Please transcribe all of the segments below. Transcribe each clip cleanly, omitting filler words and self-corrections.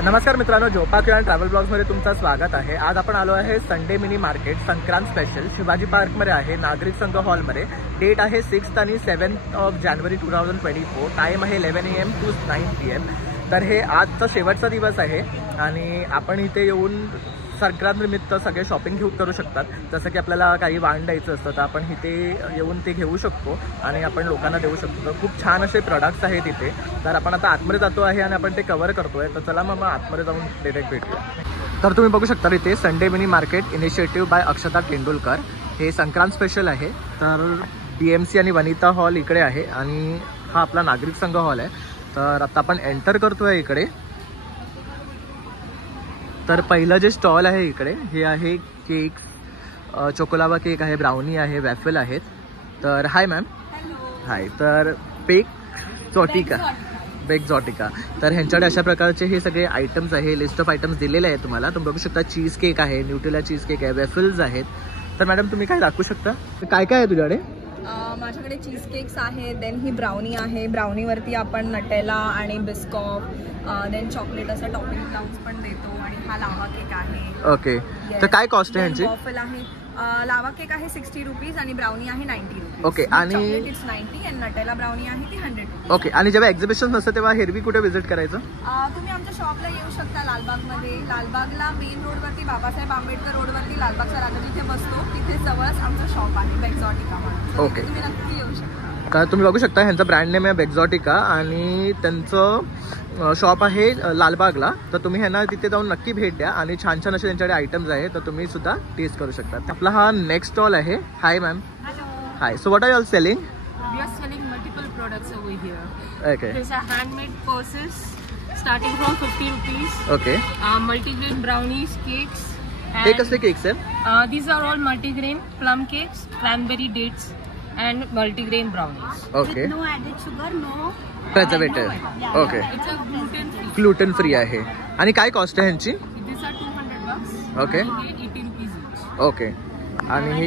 नमस्कार मित्रांनो, झोपा किंवा ट्रॅव्हल ब्लॉग्समध्ये तुमचं स्वागत आहे। आज आपण आलो आहे Sunday mini market Sankrant special Shivaji पार्कमध्ये आहे, नागरिक संघ हॉलमध्ये। डेट आहे 6th आणि 7th ऑफ जानेवारी 2024। टाइम आहे 11 AM to 9 PM। तर हे आजचा शेवटचा दिवस आहे आणि आपण इथे येऊन संक्रांत निमित्त सगळे शॉपिंग करू शकतात। जसं की आपल्याला काही वाण द्यायचं असतं तर आपण इथे येऊन ते घेऊ शकतो आणि आपण लोकांना देऊ शकतो। तर खूप छान असे प्रोडक्ट्स आहेत इथे। तर आपण आता आतमध्ये जातो आहे आणि आपण ते कव्हर करतोय। तर चला मग आतमध्ये जाऊन डायरेक्ट भेटूया। तर तुम्ही बघू शकता इथे Sunday mini market initiative by Akshata Tendulkar, हे संक्रांत स्पेशल आहे। तर BMC आणि वनिता हॉल इकडे आहे आणि हा आपला नागरिक संघ हॉल आहे। तर आता आपण एंटर करतोय इकडे। तर पहिलं जे स्टॉल आहे इकडे हे आहे केक्स, चोकोलावा केक आहे, ब्राउनी आहे, वॅफल आहेत। तर हाय मॅम। हाय। तर बेक्झॉटिका तर ह्यांच्याकडे अशा प्रकारचे हे सगळे आयटम्स आहे, लिस्ट ऑफ आयटम्स दिलेले आहे तुम्हाला। तुम्ही बघू शकता चीज केक आहे, न्यूटेला चीज केक आहे, वॅफल्स आहेत। तर मॅडम तुम्ही काय दाखवू शकता, काय काय आहे तुझ्याकडे? माझ्याकडे चीज केक्स आहे, देन ही ब्राउनी आहे। ब्राउनीवरती आपण नटेला आणि बिस्कॉफ, देन चॉकलेट असा टॉपिंग ब्लाउज पण देतो आणि हा लावा केक आहे। ओके, तर काय कॉस्ट आहे ह्यांची? वॉफल आहे, लावा केक आहे 60 रुपीज आणि ब्राउनी आहे 90 रुपीज। ओके, आणि चॉकलेट इट्स 90 आणि नटेला ब्राउनी आहे ती 100 रुपीज। ओके, आणि जेव्हा एक्झिबिशन असतं तेव्हा हेरवी कुठे व्हिजिट करायचं? तुम्ही आमच्या शॉपला येऊ शकता लालबागमध्ये। लालबागला मेन रोडवरती बाबासाहेब आंबेडकर रोडवरती लालबागचा राजा जिथे बसतो तिथे जवळच आमचं शॉप आहे बेक्झॉटिका म्हणून। ओके, तुम्ही नक्की येऊ शकता। का तुम्ही बघू शकता ह्यांचा ब्रँड नेम आहे बेक्झॉटिका आणि त्यांचं शॉप आहे लालबागला। तर तुम्ही ह्यांना तिथे जाऊन नक्की भेट द्या आणि छान छान असे त्यांच्याकडे आयटम्स आहेत, तर तुम्ही सुद्धा टेस्ट करू शकता। आपला हा नेक्स्ट स्टॉल आहे। Hi ma'am. Hi. So what are you all selling? We are selling multiple products over here. Okay. These are handmade purses starting from 50 rupees. Okay. Multigrain brownies, cakes. हे कसले cakes आहेत? These are all multigrain plum cakes, cranberry dates, and multigrain brownies. Okay. No added sugar, no प्रेझर्वेटिव्ह। Okay, It's a gluten free. Gluten free आहे। आणि काय cost आहे ह्यांची? These are $200. Okay. And they 80 rupees each. Okay, आणि हे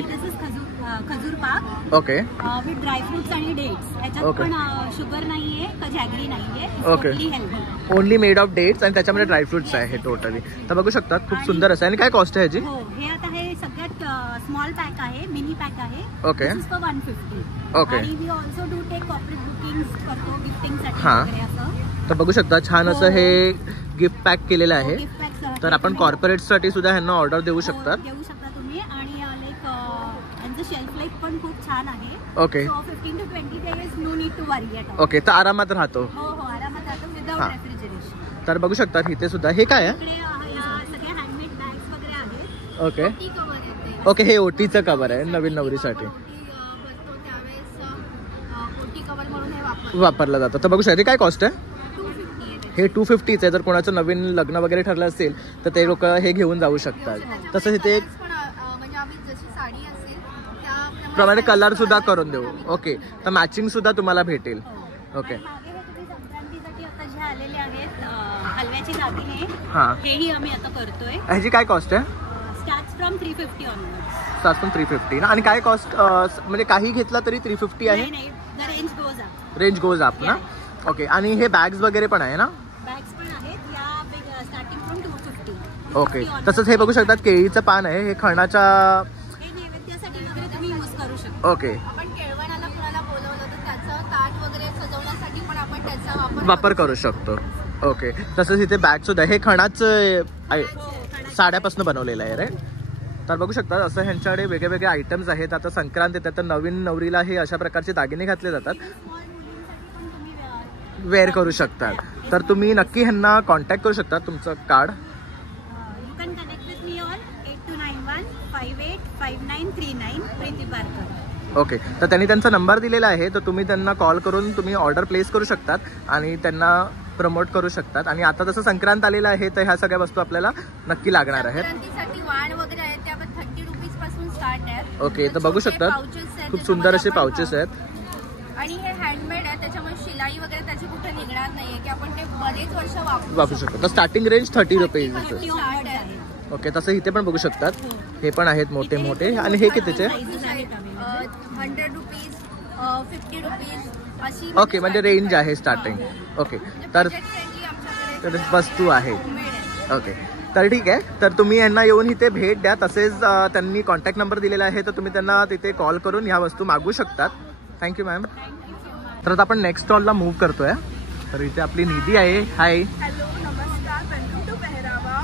खजूर पाक okay with dry fruits आणि डेट्स। याच्यात Okay. पण शुगर नाहीये, जॅगरी नाहीये, Okay. Healthy. Only made of dates आणि त्याच्यामध्ये ड्रायफ्रुट्स आहे टोटली। तर बघू शकता खूप सुंदर असं। आणि काय कॉस्ट आहे ह्याची? हो, हे आता हे सगळ्यात स्मॉल पॅक आहे, मिनी पॅक आहे। Okay. This is for 150. Okay. आणि we also do take corporate bookings करतो गिफ्टिंग साठी हां. वगैरे असं। तर बघू शकता छान असं हे गिफ्ट पॅक केलेलं आहे। गिफ्ट पॅक तर आपण कॉर्पोरेट साठी सुद्धा ह्यांना ऑर्डर देऊ शकतात। देऊ शकता तुम्ही। आणि लाईक यांचं शेल्फ लाईफ पण खूप छान आहे। Okay. So 15 to 20 days no need to worry at all. Okay, तर आरामात राहतो। हो हो, आरामात राहतो विदाउट हां. रेफ्रिजरेशन। तर बघू शकता इथे सुद्धा हे काय आहे? इकडे या सगळ्या हँडमेड बॅग्स वगैरे आहेत। ओके टी कव्हर येते। ओके, हे ओटीचं कव्हर आहे नवीन नवरीसाठी बसतो त्यावेळेस ओटी कव्हर म्हणून हे वापरलं जातं। तर बघू शकता काय कॉस्ट आहे? 250 आहे। हे 250 आहे। जर कोणाचं नवीन लग्न वगैरे ठरलं असेल तर ते लोक हे घेऊन जाऊ शकतात। तसंच इथे एक पण म्हणजे आम्ही जशी साडी असेल प्रमाणे कलर सुद्धा करून देऊ। ओके, तर मॅचिंग सुद्धा तुम्हाला भेटेल। ओके, मागे हे तुम्ही संक्रांतीसाठी आता जे आलेले आहेत हलव्याची दागिने, हां, हेही आम्ही आता करतोय। ह्याची काय कॉस्ट आहे? Start from 350 onwards. सासून 350 ना। आणि काय कॉस्ट म्हणजे काही घेतला तरी 350 आहे? नाही, the range goes up. Range goes up ना। ओके, आणि हे बॅग्स वगैरे पण आहे ना? बॅग्स पण आहेत या स्टार्टिंग फ्रॉम 250। ओके, तसंच हे बघू शकतात केळीचं पान आहे, हे खणाच्या हे नैवेद्यासाठी वगैरे तुम्ही यूज करू शकता। ओके आपण केळवणाला कुणाला बोलवलं तर त्याचं ताट वगैरे सजवण्यासाठी पण आपण त्याचा वापर करू शकतो। ओके, तसंच इथे बॅग सुद्धा हे खणाचं साड्यापासून बनवलेलं आहे राईट। तर बघू शकता असं ह्यांच्याकडे वेगळे वेगळे आयटम्स आहेत। आता संक्रांत येतात तर नवीन नवरीला हे अशा प्रकारचे दागिने घातले जातात, वेअर करू शकतात। तर तुम्ही नक्की ह्यांना कॉन्टॅक्ट करू शकता। तुमचं card you can connect with me on 8291585939 Preeti Parkar. ओके, तर त्यांनी त्यांचा नंबर दिलेला आहे, तर तुम्ही त्यांना कॉल करून तुम्ही ऑर्डर प्लेस करू शकतात आणि त्यांना प्रमोट करू शकतात। आणि आता जसं संक्रांत आलेलं आहे तर ह्या सगळ्या वस्तू आपल्याला नक्की लागणार आहेत। संक्रांतीसाठी वाण वगैरे आहेत त्यावर 30 रुपीज पासून स्टार्ट आहे। ओके, तर बघू शकतात खूप सुंदर असे पाउचेस आहेत आणि हे हँडमेड आहे त्याच्यामुळे शिलाई वगैरे त्याची कुठे निघणार नाहीये की आपण ते बरेच वर्ष वापरू शकतो। तर स्टार्टिंग रेंज 30 रुपीज। ओके, तसं इथे पण बघू शकतात हे पण आहेत मोठे मोठे। आणि हे कितीचे? 100 रुपीज 50 रुपीज अशी। ओके, म्हणजे रेंज आहे स्टार्टिंग। ओके, तर वस्तू आहे। ओके, तर ठीक आहे. तर तुम्ही यांना येऊन इथे भेट द्या. तसेच त्यांनी कॉन्टॅक्ट नंबर दिलेला आहे, तर तुम्ही त्यांना तिथे कॉल करून ह्या वस्तू मागू शकतात. Thank you ma'am. तर आता आपण नेक्स्ट स्टॉलला मूव्ह करतोय. तर इथे आपली निधी आहे. हाय. हॅलो, नमस्कार, वेलकम टू पेहरावा.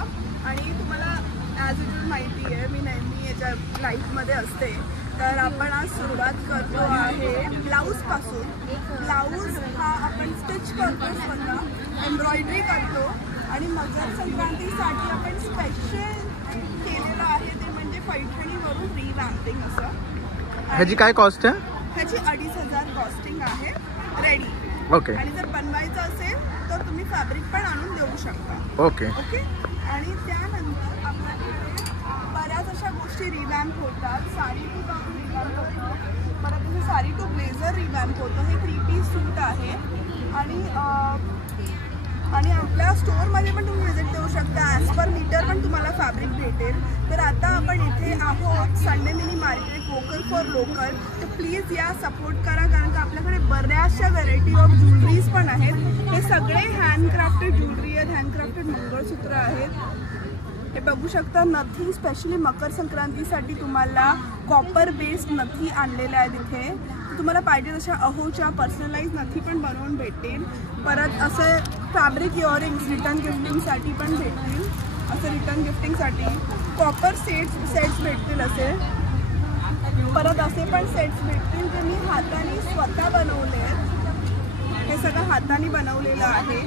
आणि तुम्हाला ॲज युजल माहिती आहे, मी नेहमी याच्या लाईफमध्ये असते. तर आपण आज सुरुवात करतो आहे ब्लाऊजपासून. ब्लाऊज हा आपण स्टिच करतो, स्वतः एम्ब्रॉयडरी करतो. आणि मकर संक्रांतीसाठी आपण स्पेशल केलेलं आहे ते म्हणजे पैठणीवरून रिवॅम्पिंग असं. ह्याची काय कॉस्ट आहे? ह्याची 2500 कॉस्टिंग आहे रेडी. ओके. आणि जर बनवायचं असेल तर तुम्ही फॅब्रिक पण आणून देऊ शकता. ओके. आणि त्यानंतर आपल्याकडे बऱ्याच अशा गोष्टी रिवॅम्प होतात. साडी टू गाऊन रिवॅम्प होतं, परत जसं साडी टू ब्लेझर रिवॅम्प होतं. हे 3 पीस सूट आहे. आणि आपल्या स्टोअरमध्ये पण तुम्ही व्हिजिट देऊ शकता. ॲज पर मीटर पण तुम्हाला फॅब्रिक भेटेल. तर आता आपण इथे आहोत Sunday mini market, vocal for local. तर प्लीज या, सपोर्ट करा, कारण का आपल्याकडे बऱ्याचशा व्हेरायटी ऑफ ज्वेलरीज पण आहेत. हे सगळे हँडक्राफ्टेड ज्वेलरी आहेत, हँडक्राफ्टेड मंगळसूत्र आहेत. हे बघू शकता. नथी स्पेशली मकर संक्रांतीसाठी तुम्हाला कॉपर बेस्ड नथी आणलेल्या आहेत इथे. तुम्हाला पाहिजे तशा अहोच्या पर्सनलाइज नथी पण बनवून भेटेल. परत असे फॅब्रिक इयरिंग्स रिटर्न गिफ्टिंगसाठी पण भेटतील. असं रिटर्न गिफ्टिंगसाठी कॉपर सेट्स भेटतील असे. परत असे पण सेट्स भेटतील जे मी हाताने स्वतः बनवले आहेत. हे सगळं हाताने बनवलेलं आहे.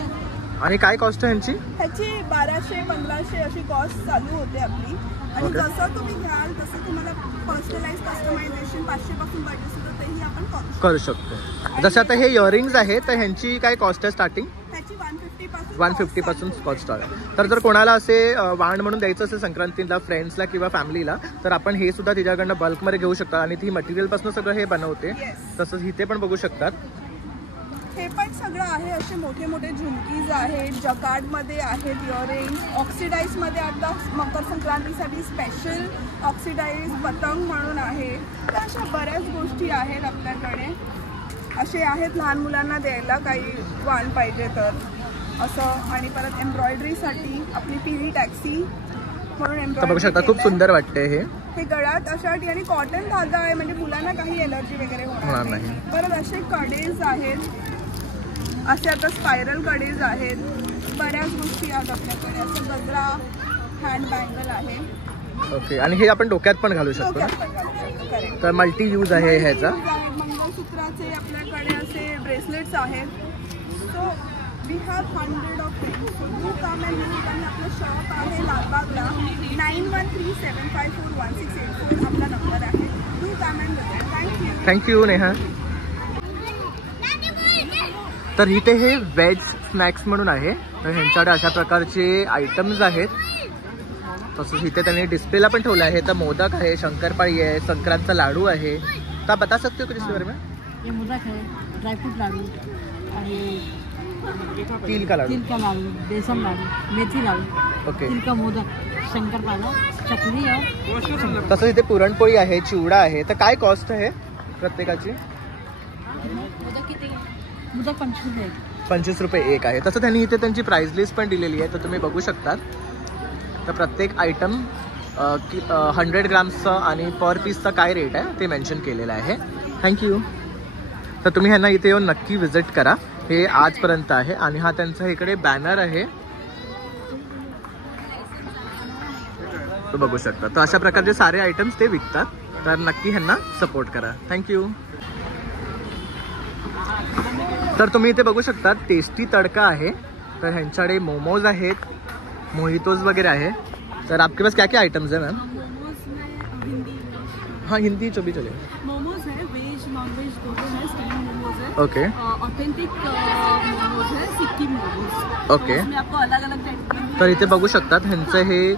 आणि काय कॉस्ट आहे ह्यांची? ह्याची 1200-1500 अशी कॉस्ट चालू होते आपली. आणि जसं तुम्ही घ्याल तसं तुम्हाला पर्सनलाइज कस्टमायझेशन 500 पासून पाहिजे असेल तर तेही आपण करू शकतो. जसं आता हे इयरिंग्स आहे, तर ह्यांची काय कॉस्ट आहे स्टार्टिंग? ह्याची 150 पासून कॉस्ट आहे. तर जर कोणाला असे वाण म्हणून द्यायचं असेल संक्रांतीला फ्रेंड्सला किंवा फॅमिलीला, तर आपण हे सुद्धा तिच्याकडनं बल्कमध्ये घेऊ शकता. आणि ती मटेरियलपासून सगळं हे बनवते. तसंच इथे पण बघू शकतात. हे पण सगळं आहे. असे मोठे मोठे झुमकीज आहेत, जकार्डमध्ये आहेत इयरिंग्स. ऑक्सिडाईजमध्ये आता मकर संक्रांतीसाठी स्पेशल ऑक्सिडाईज पतंग म्हणून आहे. तर अशा बऱ्याच गोष्टी आहेत आपल्याकडे. असे आहेत लहान मुलांना द्यायला काही वाण पाहिजे तर असं. आणि परत एम्ब्रॉयडरीसाठी आपली पिली टॅक्सी म्हणून एम्ब्रॉयडरी बघू शकता. खूप सुंदर वाटते. हे गळ्यात अशा आणि कॉटन धागा आहे, म्हणजे मुलांना काही एलर्जी वगैरे होणार नाही. परत असे कडेज आहेत. असे आता स्पायरल कडेज आहेत. बऱ्याच गोष्टी आहेत आपल्याकडे. असं गजरा हँड बँगल आहे. ओके. आणि हे आपण डोक्यात पण घालू शकतो. तर मल्टी यूज आहे ह्याचा. मंगळसूत्राचे आपल्याकडे असे ब्रेसलेट्स आहेत. So we have 100 of things. So do come and use. आणि आपलं शॉप आहे लालबागला. 9137541684 आपला नंबर आहे. Do come and visit. Thank you Neha. तर इथे हे वेज स्नॅक्स म्हणून आहे. तर ह्यांच्याकडे अशा प्रकारचे आयटम्स आहेत. तसंच इथे त्यांनी डिस्प्लेला पण ठेवलं आहे. तर मोदक आहे, शंकरपाळी आहे, संक्रांतचा लाडू आहे. तर आप बता सकते हो कुछ इसके बारे में? ये मोदक है, ड्राई फ्रूट लाडू आणि तिल का लाडू, बेसन लाडू, मेथी लाडू. ओके. तिल का मोदक, शंकरपाळा, चकली आहे. तसंच इथे पुरणपोळी आहे, चिवडा आहे. तर काय कॉस्ट आहे प्रत्येकाची? मोदक 25 रुपये एक आहे. तसं त्यांनी इथे त्यांची प्राइस लिस्ट पण दिलेली आहे. तर तुम्ही बघू शकतात. तर प्रत्येक आयटम 100 ग्राम्सचं आणि पर पीसचा काय रेट आहे ते मेन्शन केलेलं आहे. थँक्यू. तर तुम्ही ह्यांना इथे येऊन नक्की व्हिजिट करा. हे आजपर्यंत आहे. आणि हा त्यांचा इकडे बॅनर आहे, तो बघू शकता. तर अशा प्रकारचे सारे आयटम्स ते विकतात. तर नक्की ह्यांना सपोर्ट करा. थँक्यू. तर तुम्ही इथे बघू शकता टेस्टी तडका आहे. तर ह्यांच्याकडे मोमोज आहेत, मोहितोज वगैरे आहे. तर आपके पास क्या क्या आइटम्स है मैम? मोमोज में हिंदी, हाँ हिंदी जो भी चले. मोमोज है, वेज नॉन वेज दोनों है. स्टीम मोमोज है. ओके. ऑथेंटिक मोमोज है, सिक्किम मोमोज. ओके. इसमें आपको अलग अलग टाइप के. तर इथे बघू शकतात ह्यांचं हे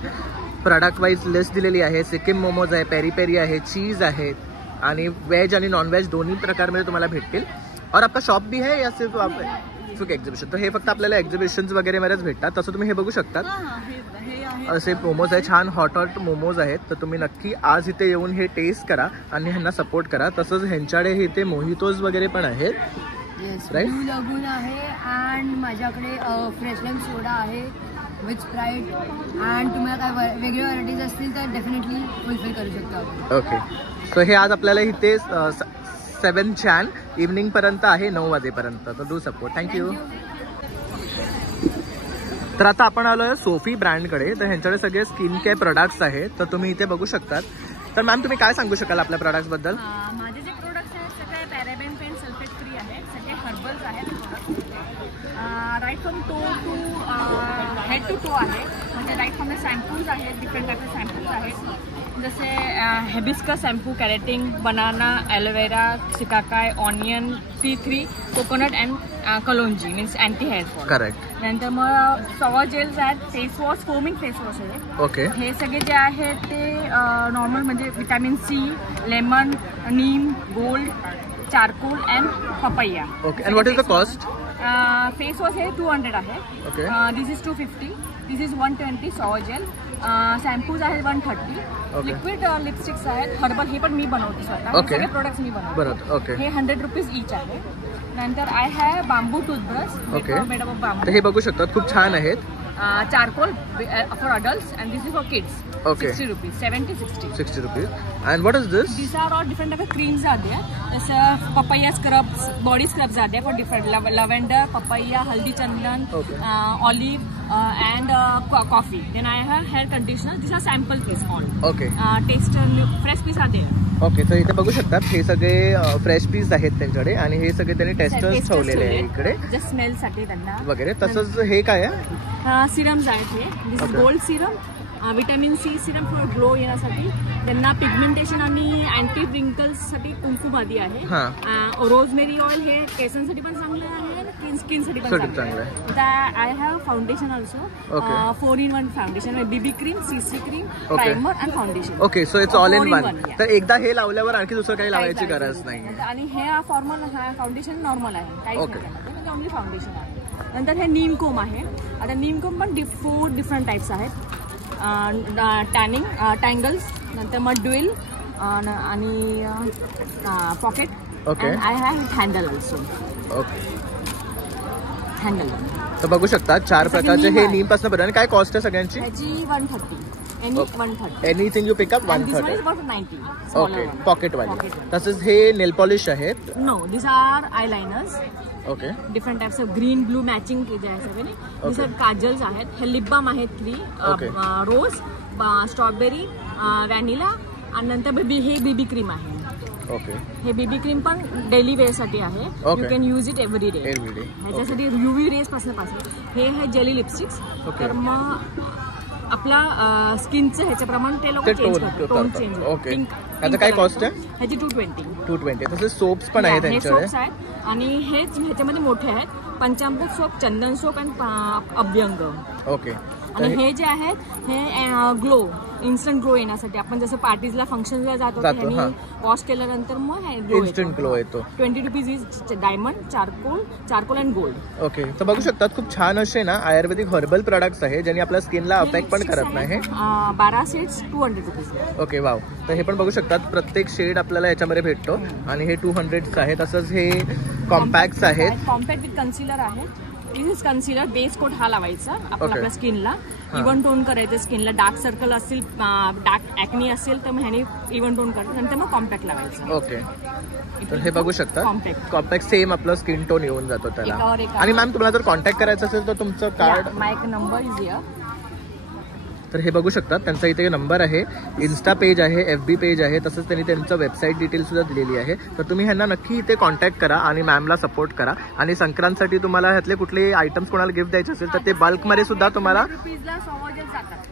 प्रोडक्ट वाईज लिस्ट दिलेली आहे. सिक्किम मोमोज आहे, पेरी पेरी आहे, चीज आहे. आणि वेज आणि नॉन वेज दोन्ही प्रकारमध्ये तुम्हाला भेटतील. और आपका शॉप भी है या सिर्फ आप सिर्फ एक्झिबिशन? तर हे फक्त आपल्याला एक्झिबिशन्स वगैरे मध्येच भेटतात. तसं तुम्ही हे बघू शकतात. असे मोमोज आहे, छान हॉट हॉट मोमोज आहेत. तर तुम्ही नक्की आज इथे येऊन हे टेस्ट करा आणि ह्यांना सपोर्ट करा. तसंच ह्यांच्याकडे इथे मोहितोज वगैरे पण आहेत. Yes, right. ब्लू लगून आहे. अँड माझ्याकडे फ्रेशलेम सोडा आहे, विथ स्प्राईट अँड तुम्हाला काय वेगळे व्हरायटीज असतील तर डेफिनेटली फुलफिल करू शकतो आपण. ओके, सो हे आज आपल्याला इथे 7 जॅन इव्हनिंग पर्यंत आहे, 9 वाजेपर्यंत. तर डू सपोर्ट. थँक्यू. तर आता आपण आलो आहे सोफी ब्रँडकडे. तर ह्यांच्याकडे सगळे स्किन केअर प्रोडक्ट्स आहेत. तर तुम्ही इथे बघू शकतात. तर मॅम तुम्ही काय सांगू शकाल आपल्या प्रोडक्ट्सबद्दल? माझे जे प्रोडक्ट्स आहेत सगळे पॅराबेन पेन सल्फेट फ्री आहेत, सगळे हर्बल्स आहेत. Right from toe to head to toe आहे, म्हणजे राईट फ्रॉम द शॅम्पूज आहेत, डिफरंट टाईपचे शॅम्पूज आहेत, जसे hibiscus shampoo, keratin, banana, aloe vera, shikakai, onion, टी3, coconut and kalonji means anti hair fall. Correct. नंतर मग सॉवर जेल्स आहेत, face wash, foaming face wash आहे. ओके. हे सगळे जे आहेत ते नॉर्मल म्हणजे vitamin C, lemon, neem, gold, charcoal and papaya. Okay. And what is the cost? Face wash हे 200 आहे. Okay. This is 250, this is 120 shower gel. Shampoos आहेत 130. लिक्विड लिपस्टिक्स आहेत हर्बल, हे पण मी बनवते स्वतः. ओके. सगळे प्रोडक्ट्स मी बनवते. बरोबर. ओके. हे 100 रुपीज ईच आहे. नंतर I have bamboo toothbrush, okay. Made of bamboo. तर हे बघू शकतात, खूप छान आहेत. Charcoal for adults and this is for kids. Okay. 60 rupees, 70, 60. 60 rupees. And what is this? These are all different type of creams are there. There's papaya scrubs, body scrubs are there for different lavender, papaya, haldi chandan, Okay. Olive, and coffee. Then I have hair conditioner. These are sample piece all. Okay. Taste fresh piece are there. Okay. तर इथे बघू शकतात हे सगळे fresh piece आहेत त्यांच्याकडे आणि हे सगळे त्यांनी टेस्टर्स ठेवलेले आहे इकडे जस्ट स्मेल साठी त्यांना वगैरे. तसंच हे काय आहे? सिरम्स आहेत हे. This is Okay. Gold serum, vitamin C serum for glow येण्यासाठी. त्यांना पिगमेंटेशन आणि अँटी रिंकल्ससाठी कुंकुमादी आहे. रोजमेरी ऑइल हे केसांसाठी पण चांगलं आहे आणि स्किनसाठी पण चांगलं आहे. I have foundation also, 4-in-1 foundation, BB cream, CC cream, primer and foundation. Okay. So it's all in one. तर एकदा हे लावल्यावर आणखी दुसरं काही लावायची गरज नाही. आणि हे फॉर्मल फाउंडेशन नॉर्मल आहे, काहीच नाही, ओनली फाउंडेशन आहे. नंतर हे नीम कोम आहे. आता नीम कोम पण 4 डिफरंट टाईप्स आहेत. टॅनिंग, टँगल्स, नंतर मग ड्युएल आणि pocket. Okay. I have handle also. Okay. Handle. तर बघू शकता 4 प्रकारचे हे नीम पासून बनवले. काय कॉस्ट आहे सगळ्यांची? ह्याची 130. Anything you pick up 130. 90. Okay. Pocket वाले. तसंच हे नेल पॉलिश आहेत. No, this are eye liners. Okay. Different types of green blue matching केले आहे सगळे. दिस आर काजल्स आहेत. हे लिप बाम आहेत 3, रोज, स्ट्रॉबेरी, व्हॅनिला आणि नंतर हे बेबी क्रीम आहे. ओके. हे बेबी क्रीम पण डेली वेअर साठी आहे. You can use it every day. ह्याच्यासाठी युव्ही रेज पासून हे आहे जेली लिपस्टिक्स. तर मग आपला स्किनचं ह्याच्याप्रमाणे ते लोक चेंज करतात, टोन चेंज. ओके. आता काय कॉस्ट आहे? ह्याची 220. 220. तसे सोप्स पण आहेत त्यांच्याकडे. सोप्स आहेत आणि हेच ह्याच्यामध्ये मोठे आहेत. पंचामृत सोप, चंदन सोप आणि अभ्यंग. ओके. आणि हे जे आहेत हे ग्लो, इन्स्टंट ग्लो येण्यासाठी. आपण जसं पार्टीजला फंक्शनला जातो आणि वॉश केल्यानंतर मग इन्स्टंट ग्लो येतो. 20 rupees is diamond, charcoal and gold. Okay. तर बघू शकतात खूप छान असे ना आयुर्वेदिक हर्बल प्रोडक्ट्स आहे ज्यांनी आपल्या स्किनला अफेक्ट पण करत नाही. 12 शेड्स 200 रुपीज. ओके. वाव. तर हे पण बघू शकतात प्रत्येक शेड आपल्याला याच्यामध्ये भेटतो आणि हे 200 आहे. तसंच हे कॉम्पॅक्ट्स आहेत. कॉम्पॅक्ट विथ कन्सिलर आहे. दिस इज कन्सिलर, बेस कोट हा लावायचा आपल्या स्किनला. इव्हन टोन करायचं स्किनला. डार्क सर्कल असतील, डार्क ॲक्नी असेल तर मग ह्याने इव्हन टोन करायचं. नंतर मग कॉम्पॅक्ट लावायचं. ओके. तर हे बघू शकता कॉम्पॅक्ट सेम आपलं स्किन टोन येऊन जातो त्याला. आणि मॅम तुम्हाला जर कॉन्टॅक्ट करायचं असेल तर तुमचं card, my number is here. तर हे बघू शकतात त्यांचा इथे नंबर आहे, इन्स्टा पेज आहे, FB पेज आहे, तसंच त्यांनी त्यांचं वेबसाईट डिटेल सुद्धा दिलेली आहे. तर तुम्ही ह्यांना नक्की इथे कॉन्टॅक्ट करा आणि मॅमला सपोर्ट करा. आणि संक्रांतसाठी तुम्हाला ह्यातले कुठले आयटम्स कोणाला गिफ्ट द्यायचे असेल तर ते बल्कमध्ये सुद्धा तुम्हाला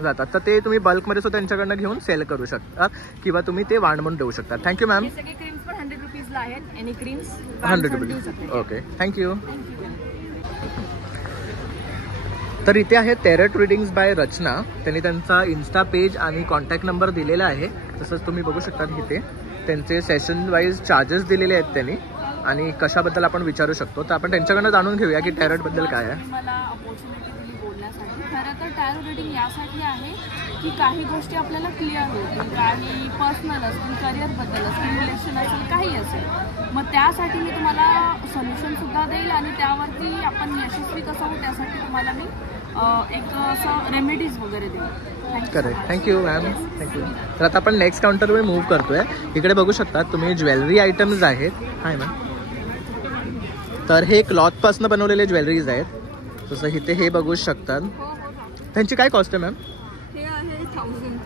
जातात. तर ते तुम्ही बल्कमध्ये सुद्धा त्यांच्याकडनं घेऊन सेल करू शकता किंवा तुम्ही ते वाढवून देऊ शकता. Thank you ma'am. 100 रुपीजला आहेत. Any creams 100 rupees. Okay. Thank you. तर इथे आहे टेरट रिडिंग्स बाय रचना. त्यांनी त्यांचा इन्स्टा पेज आणि कॉन्टॅक्ट नंबर दिलेला आहे. तसंच तुम्ही बघू शकता इथे त्यांचे सेशन वाईज चार्जेस दिलेले आहेत त्यांनी आणि कशाबद्दल आपण विचारू शकतो. तर आपण त्यांच्याकडनं जाणून घेऊया की टेरटबद्दल काय आहे. मला अपॉर्च्युनिटी दिली बोलण्यासाठी. खरं तर टॅरो रीडिंग यासाठी आहे की काही गोष्टी आपल्याला क्लिअर होतील, काही पर्सनल असतील, करिअरबद्दल असतील, रिलेशन असेल, काही असेल. मग त्यासाठी मी तुम्हाला सोल्युशनसुद्धा देईल आणि त्यावरती आपण यशस्वी कसं होऊ त्यासाठी तुम्हाला मी एक असं रेमेडीज वगैरे देईल. करेक्ट. Thank you ma'am, thank you. तर आता आपण नेक्स्ट काउंटरवर मूव्ह करतोय. इकडे बघू शकता तुम्ही ज्वेलरी आयटम्स आहेत. हाय मॅम. तर हे क्लॉथपासून बनवलेले ज्वेलरीज आहेत. जसं इथे हे बघू शकतात. त्यांची काय कॉस्ट आहे मॅम? हे आहे 1000.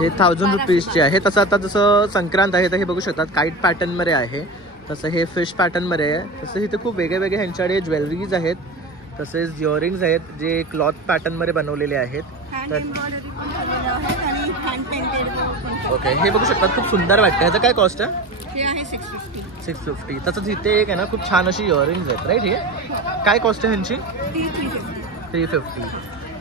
हे 1000 रुपीजचे आहे. तसं आता जसं संक्रांत आहे तर हे बघू शकतात काईट पॅटर्नमध्ये आहे. तसं हे फिश पॅटर्नमध्ये आहे. तसं इथे खूप वेगळे वेगळे ह्यांच्याकडे ज्वेलरीज आहेत. तसेच इयरिंग्स आहेत जे क्लॉथ पॅटर्नमध्ये बनवलेले आहेत. तर ओके, हे बघू शकतात खूप सुंदर वाटतं. ह्याचं काय कॉस्ट आहे? हे आहे 650. 650. तसंच इथे एक आहे ना खूप छान अशी इयरिंग्स आहेत राईट. हे काय कॉस्ट आहे ह्यांची? 350.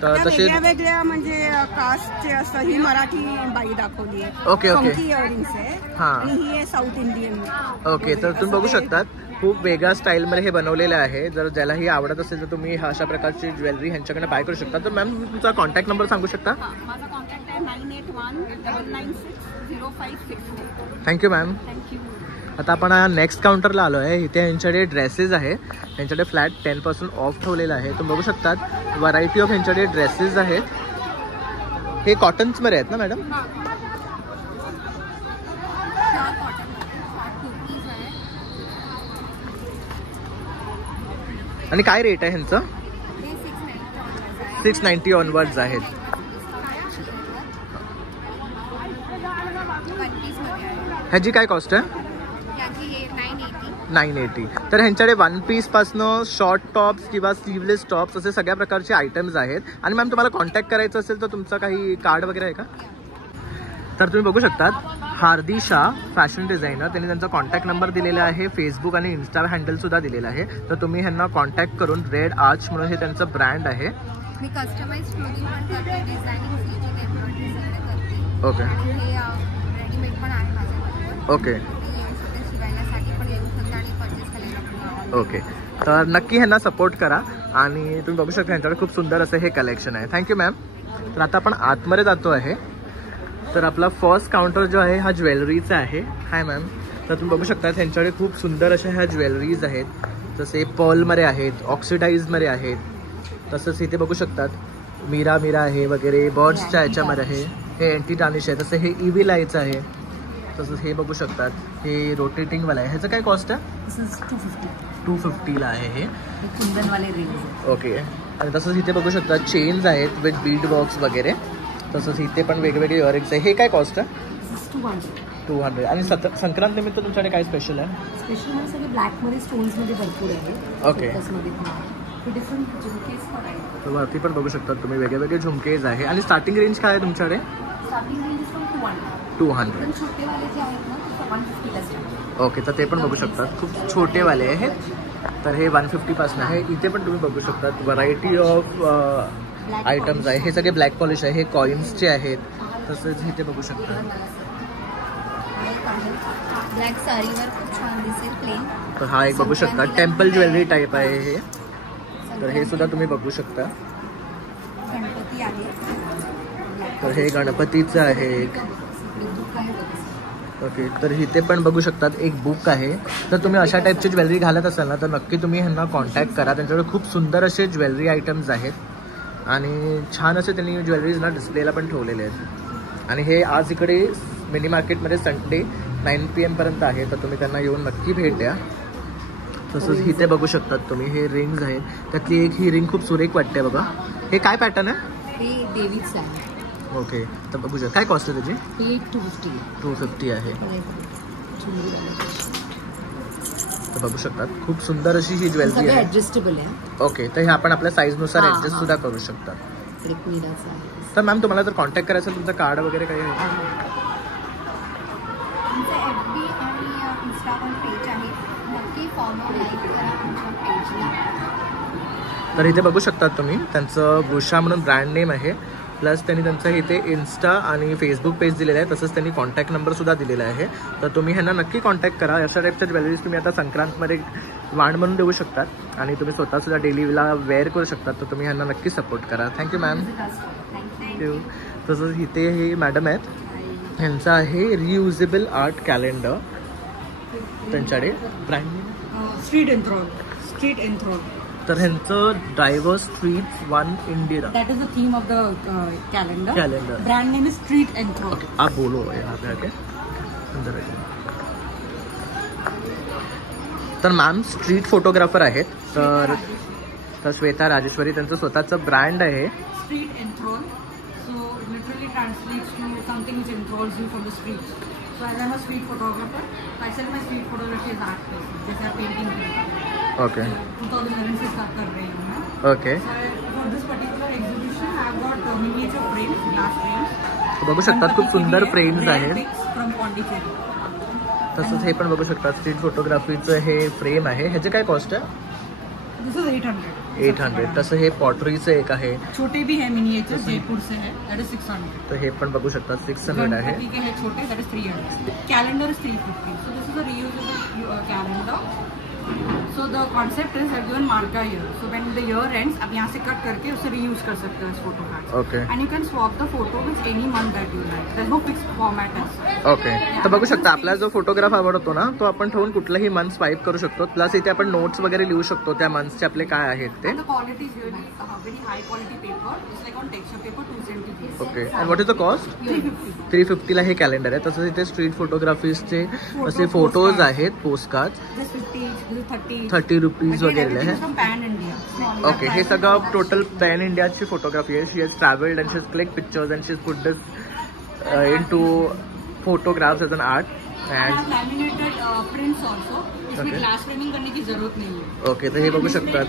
तर तसे वेगळ्या म्हणजे कास्टचे असं ही मराठी बाई दाखवली आहे. Okay okay. इयरिंग्स आहे हां आणि ही आहे साऊथ इंडियन. ओके. तर तुम्ही बघू शकतात खूप वेगळ्या स्टाईलमध्ये हे बनवलेलं आहे. जर ज्याला ही आवडत असेल तर तुम्ही अशा प्रकारची ज्वेलरी ह्यांच्याकडे बाय करू शकता. तर मॅम तुमचा कॉन्टॅक्ट नंबर सांगू शकता? माझा कॉन्टॅक्ट आहे 9819960564. Thank you ma'am. थँक्यू. आता आपण नेक्स्ट काउंटरला आलो आहे. इथे यांच्याकडे ड्रेसेस आहे. यांच्याकडे फ्लॅट 10% ऑफ ठेवलेलं आहे. तुम्ही बघू शकतात व्हरायटी ऑफ यांच्याकडे ड्रेसेस आहेत. हे कॉटन्समध्ये आहेत ना मॅडम? आणि काय रेट आहे ह्यांचं? 690 ऑनवर्ड्स आहेत. ह्याची काय कॉस्ट आहे? 980. तर ह्यांच्याकडे वन पीसपासनं शॉर्ट टॉप्स किंवा स्लीवलेस टॉप्स असे सगळ्या प्रकारचे आयटम्स आहेत. आणि मॅम तुम्हाला कॉन्टॅक्ट करायचं असेल तर तुमचा काही कार्ड वगैरे आहे का? तर तुम्ही बघू शकतात हार्दी शाह फॅशन डिझायनर, त्यांनी त्यांचा कॉन्टॅक्ट नंबर दिलेला आहे. फेसबुक आणि इन्स्टा हँडलसुद्धा दिलेला आहे. तर तुम्ही ह्यांना कॉन्टॅक्ट करून रेड आर्च म्हणून हे त्यांचं ब्रँड आहे. मी कस्टमाइज क्लोथिंग पण करते, डिझायनिंग, स्टिचिंग, एम्ब्रॉयडरी सगळं करते. ओके. आणि हे रेडीमेड पण आहे माझ्याकडे. ओके शिवायसाठी पण येऊ शकता आणि परचेस करायला पण. ओके. तर नक्की ह्यांना सपोर्ट करा. आणि तुम्ही बघू शकता ह्यांच्याकडे खूप सुंदर असं हे कलेक्शन आहे. Thank you ma'am. तर आता आपण आतमध्ये जातो आहे. तर आपला फर्स्ट काउंटर जो आहे हा ज्वेलरीचा आहे. Hi ma'am. तर तुम्ही बघू शकता ह्यांच्याकडे खूप सुंदर अशा ह्या ज्वेलरीज आहेत. जसे पर्लमध्ये आहेत, ऑक्सिडाईजमध्ये आहेत. तसंच इथे बघू शकतात मीरा आहे वगैरे, बर्ड्सच्या ह्याच्यामध्ये आहे. हे अँटी टार्निश आहे. तसं हे इव्ही लाईचं आहे. तसंच हे बघू शकतात हे रोटेटिंगवाला आहे. ह्याचं काय कॉस्ट आहे? 250ला आहे हे. कुंदनवाले रिंग्स. ओके. आणि तसंच इथे बघू शकता चेन्स आहेत विथ बीड बॉक्स वगैरे. तसंच इथे पण वेगवेगळे इयरिंग्स आहे. हे काय कॉस्ट आहे? 200. आणि संक्रांत निमित्त तुमच्याकडे काय स्पेशल आहे? स्पेशल म्हणजे सगळे ब्लॅकमध्ये स्टोन्समध्ये भरपूर आहे. ओके. डिफरंट झुमकेज पण आहे. तर वरती पण बघू शकता तुम्ही वेगळे झुमकेज आहे. आणि स्टार्टिंग रेंज काय आहे तुमच्याकडे? स्टार्टिंग रेंज पण 200. छोटेवाले जे आहेत ना ते 150ला स्टार्ट. ओके. तर ते पण बघू शकतात खूप छोटेवाले आहेत. तर हे 150पासून आहे. इथे पण तुम्ही बघू शकतात व्हरायटी ऑफ आयटम्स आहे. हे सगळे ब्लॅक पॉलिश आहे. हे कॉइन्सचे आहेत. तसंच इथे बघू शकता ब्लॅक साडीवर खूप छान दिसेल प्लेन. तर हा एक बघू शकता टेम्पल ज्वेलरी टाईप आहे हे. तर हे सुद्धा तुम्ही बघू शकता. गणपती आहे. तर हे गणपतीचं आहे एक. ओके. तर इथे पण बघू शकतात एक बुक आहे. तर तुम्ही अशा टाईपची ज्वेलरी घालत असाल ना तर नक्की तुम्ही ह्यांना कॉन्टॅक्ट करा. त्यांच्याकडे खूप सुंदर असे ज्वेलरी आयटम्स आहेत. आणि छान असे त्यांनी ज्वेलरीज ना डिस्प्लेला पण ठेवलेले आहेत. आणि हे आज इकडे मिनी मार्केटमध्ये संडे 9 PM पर्यंत आहे. तर तुम्ही त्यांना येऊन नक्की भेट द्या. तसंच इथे बघू शकतात तुम्ही हे रिंग्स आहेत. त्यातली एक ही रिंग खूप सुरेख वाटते बघा. हे काय पॅटर्न आहे? हे देवीचं आहे. ओके. तर बघू शकता काय कॉस्ट आहे त्याची? हे 250 आहे. तर बघू शकतात खूप सुंदर अशी ही ज्वेलरी आहे. ॲडजस्टेबल आहे. ओके. तर हे आपण आपल्या साईजनुसार ॲडजस्ट सुद्धा करू शकतात. तर मॅम तुम्हाला जर कॉन्टॅक्ट करायचं असेल तुमचं कार्ड वगैरे काही आहे? आमचं FB आणि इन्स्टा पण पेज आहे. नक्की फॉलो लाईक करा आमच्या पेजला. तर इथे बघू शकतात तुम्ही त्यांचं वृषा म्हणून ब्रँड नेम आहे. प्लस त्यांनी त्यांचं इथे इन्स्टा आणि फेसबुक पेज दिलेलं आहे, तसंच त्यांनी कॉन्टॅक्ट नंबरसुद्धा दिलेला आहे. तर तुम्ही ह्यांना नक्की कॉन्टॅक्ट करा. अशा टाईपच्या ज्वेलरीज तुम्ही आता संक्रांतमध्ये वाण म्हणून देऊ शकतात आणि तुम्ही स्वतःसुद्धा डेलीला वेअर करू शकतात. तर तुम्ही ह्यांना नक्की सपोर्ट करा. Thank you ma'am. थँक्यू. तसंच इथे हे मॅडम आहेत, ह्यांचं आहे रियुजेबल आर्ट कॅलेंडर. त्यांच्याकडे ब्रँड स्ट्रीट एन्थ्रॉल. तर ह्यांचं driver street 1 India. That is the theme of the calendar. Brand name is Street Enthrall. Okay, आप बोलो यहाँ पे आके अंदर आइए. तर मॅम स्ट्रीट फोटोग्राफर आहेत. तर श्वेता राजेश्वरी त्यांचं स्वतःचं ब्रँड आहे. Street Enthrall. So literally translates to something which enthralls you from the streets. So as I'm a street photographer, I sell my street photography as art piece. जैसे आप painting. Okay. 2011 से start कर रही हूँ मैं. Okay. For this particular exhibition, I have got miniature frames, glass frames. बघू शकतात खूप सुंदर फ्रेम्स आहेत. From Pondicherry. तसंच हे पण बघू शकतात स्ट्रीट फोटोग्राफीचं हे फ्रेम आहे. ह्याचे काय कॉस्ट आहे? This is 800. 800. तसं हे पॉटरीचं एक आहे. छोटे भी है मिनिएचर, जयपुर से है, that is 600. तर हे पण बघू शकतात 600 आहे. गणपति के है छोटे, that is 300. Calendar is 350. So this is a reusable calendar. So the concept is that given mark a year. So when the year ends, आप यहाँ से कट करके उसे reuse कर सकते हो इस photo card. Okay. And you can swap the photo with any month that you like. There's no fixed format as. Okay. तर बघू शकता आपल्याला जो फोटोग्राफ आवडतो ना तो आपण ठेवून कुठलाही मंथ स्वाईप करू शकतो. प्लस इथे आपण नोट्स वगैरे लिहू शकतो त्या मंथचे आपले काय आहेत ते. And the quality is really very high quality paper. It's like on texture paper 270 okay. And what is the cost? 350 ला हे कॅलेंडर आहे. तसंच इथे स्ट्रीट फोटोग्राफीजचे असे फोटोज आहेत, पोस्ट कार्ड. 30 रुपीज वगैरे आहे. ओके. हे सगळं टोटल पॅन इंडियाची फोटोग्राफी आहे. She has travelled and she has click pictures and she has put this into photographs as an art. And laminated prints also. इसमें glass framing करने की जरूरत नहीं है. ओके. तर हे बघू शकतात.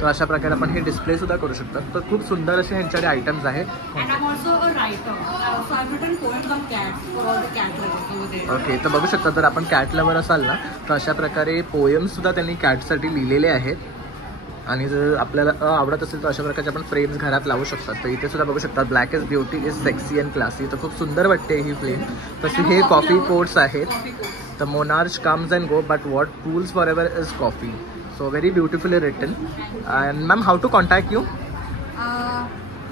तर अशा प्रकारे आपण हे डिस्प्ले सुद्धा करू शकतात. तर खूप सुंदर असे ह्यांच्याकडे आयटम्स आहेत. And I'm also a writer. So I've written poems on cats for all the cat lovers over there. Okay. तर बघू शकता जर आपण कॅट लवर असाल ना तर अशा प्रकारे पोएम्स सुद्धा त्यांनी कॅटसाठी लिहिलेले आहेत. आणि जर आपल्याला आवडत असेल तर अशा प्रकारचे आपण फ्रेम्स घरात लावू शकतात. तर इथे सुद्धा बघू शकता black is beauty is sexy and classy. तर खूप सुंदर वाटते ही फ्रेम. तसे हे कॉफी कोट्स आहेत. तर monarch comes and go but what cools for ever is coffee. So very beautifully written. And ma'am, how to contact you?